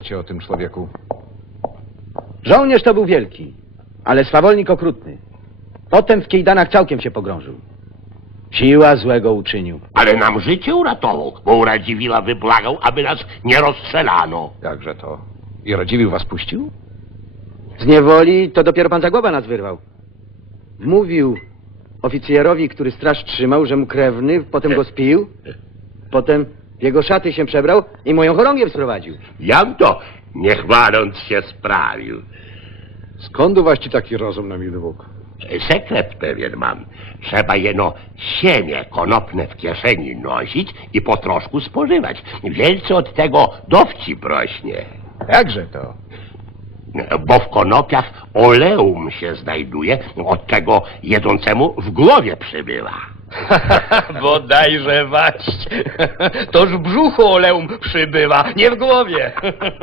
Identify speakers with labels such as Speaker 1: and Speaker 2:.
Speaker 1: Cię o tym człowieku.
Speaker 2: Żołnierz to był wielki, ale swawolnik okrutny. Potem w kejdanach całkiem się pogrążył. Siła złego uczynił.
Speaker 3: Ale nam życie uratował, bo Radziwiła wyblagał, aby nas nie rozstrzelano.
Speaker 1: Jakże to? I Radziwiłł was puścił?
Speaker 2: Z niewoli to dopiero pan Zagłoba nas wyrwał. Mówił oficjerowi, który straż trzymał, że mu krewny, potem go spił, potem w jego szaty się przebrał i moją chorągiew sprowadził.
Speaker 3: Jam to, nie chwaląc się, sprawił.
Speaker 4: Skąd u was ci taki rozum na miły Bóg?
Speaker 3: Sekret pewien mam. Trzeba jeno siemię konopne w kieszeni nosić i po troszku spożywać. Wielce od tego dowcip rośnie.
Speaker 1: Jakże to?
Speaker 3: Bo w konopiach oleum się znajduje, od czego jedzącemu w głowie przybywa.
Speaker 5: Bodajże waść. Toż w brzuchu oleum przybywa, nie w głowie.